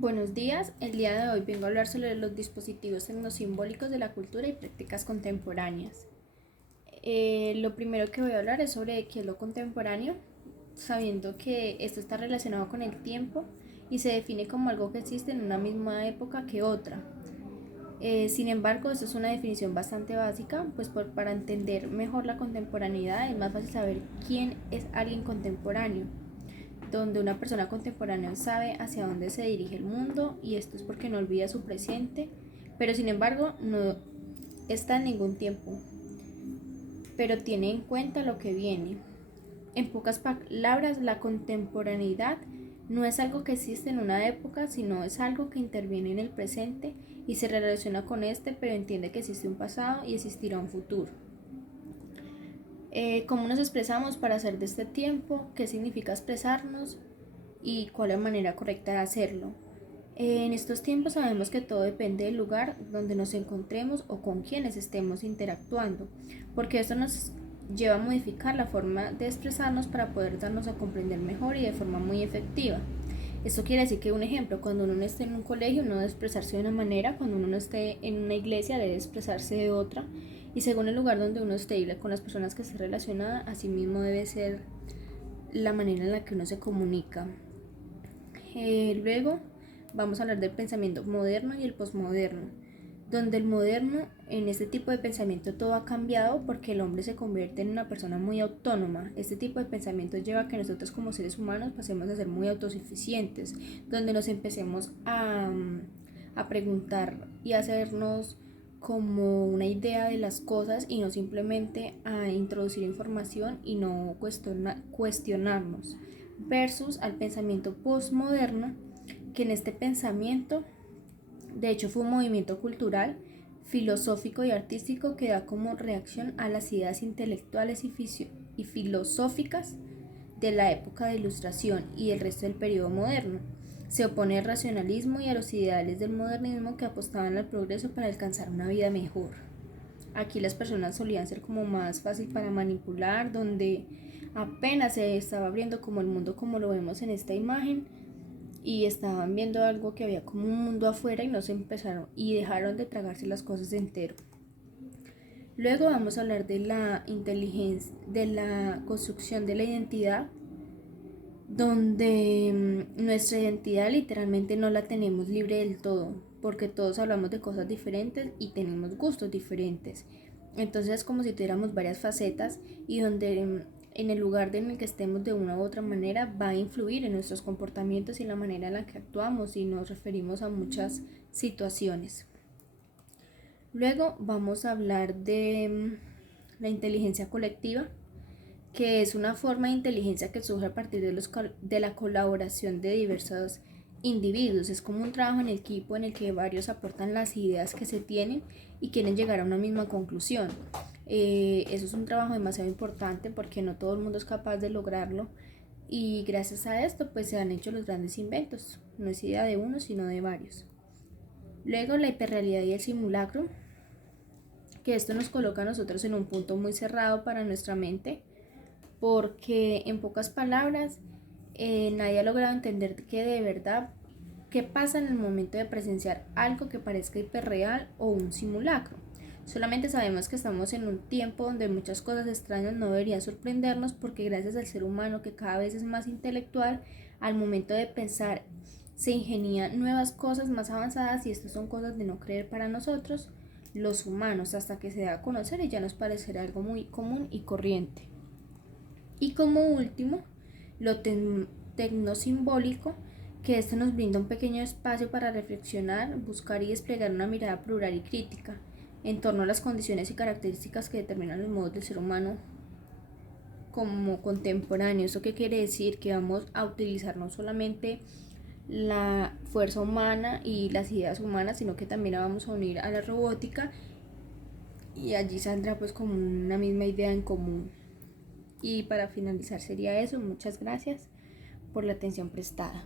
Buenos días, el día de hoy vengo a hablar sobre los dispositivos tecnosimbólicos de la cultura y prácticas contemporáneas. Lo primero que voy a hablar es sobre qué es lo contemporáneo, sabiendo que esto está relacionado con el tiempo y se define como algo que existe en una misma época que otra. Sin embargo, esto es una definición bastante básica, pues para entender mejor la contemporaneidad es más fácil saber quién es alguien contemporáneo, donde una persona contemporánea sabe hacia dónde se dirige el mundo, y esto es porque no olvida su presente, pero sin embargo no está en ningún tiempo, pero tiene en cuenta lo que viene. En pocas palabras, la contemporaneidad no es algo que existe en una época, sino es algo que interviene en el presente y se relaciona con este, pero entiende que existe un pasado y existirá un futuro. ¿Cómo nos expresamos para hacer de este tiempo? ¿Qué significa expresarnos? ¿Y cuál es la manera correcta de hacerlo? En estos tiempos sabemos que todo depende del lugar donde nos encontremos o con quienes estemos interactuando, porque esto nos lleva a modificar la forma de expresarnos para poder darnos a comprender mejor y de forma muy efectiva. Esto quiere decir que, un ejemplo, cuando uno esté en un colegio, uno debe expresarse de una manera; cuando uno esté en una iglesia, debe expresarse de otra, y según el lugar donde uno esté y con las personas que esté relacionada, así mismo debe ser la manera en la que uno se comunica. Luego vamos a hablar del pensamiento moderno y el posmoderno, donde el moderno, en este tipo de pensamiento todo ha cambiado porque el hombre se convierte en una persona muy autónoma. Este tipo de pensamiento lleva a que nosotros como seres humanos pasemos a ser muy autosuficientes, donde nos empecemos a preguntar y a hacernos como una idea de las cosas y no simplemente a introducir información y no cuestionarnos, versus al pensamiento postmoderno, que en este pensamiento de hecho fue un movimiento cultural, filosófico y artístico que da como reacción a las ideas intelectuales y filosóficas de la época de Ilustración y el resto del periodo moderno. Se opone al racionalismo y a los ideales del modernismo que apostaban al progreso para alcanzar una vida mejor. Aquí las personas solían ser como más fácil para manipular, donde apenas se estaba abriendo como el mundo como lo vemos en esta imagen, y estaban viendo algo que había como un mundo afuera y no se empezaron y dejaron de tragarse las cosas de entero. Luego vamos a hablar de la inteligencia, de la construcción de la identidad, donde nuestra identidad literalmente no la tenemos libre del todo, porque todos hablamos de cosas diferentes y tenemos gustos diferentes. Entonces es como si tuviéramos varias facetas, y donde en el lugar en el que estemos de una u otra manera va a influir en nuestros comportamientos y en la manera en la que actuamos y nos referimos a muchas situaciones. Luego vamos a hablar de la inteligencia colectiva, que es una forma de inteligencia que surge a partir de la colaboración de diversos individuos. Es como un trabajo en equipo en el que varios aportan las ideas que se tienen y quieren llegar a una misma conclusión. Eso es un trabajo demasiado importante porque no todo el mundo es capaz de lograrlo, y gracias a esto pues se han hecho los grandes inventos. No es idea de uno, sino de varios. Luego la hiperrealidad y el simulacro, que esto nos coloca a nosotros en un punto muy cerrado para nuestra mente, porque en pocas palabras nadie ha logrado entender que de verdad qué pasa en el momento de presenciar algo que parezca hiperreal o un simulacro. Solamente sabemos que estamos en un tiempo donde muchas cosas extrañas no deberían sorprendernos, porque gracias al ser humano, que cada vez es más intelectual, al momento de pensar se ingenian nuevas cosas más avanzadas, y estas son cosas de no creer para nosotros los humanos, hasta que se da a conocer y ya nos parecerá algo muy común y corriente. Y como último, lo tecnosimbólico, que esto nos brinda un pequeño espacio para reflexionar, buscar y desplegar una mirada plural y crítica en torno a las condiciones y características que determinan los modos del ser humano como contemporáneo. ¿Eso qué quiere decir? Que vamos a utilizar no solamente la fuerza humana y las ideas humanas, sino que también la vamos a unir a la robótica, y allí saldrá pues como una misma idea en común. Y para finalizar sería eso. Muchas gracias por la atención prestada.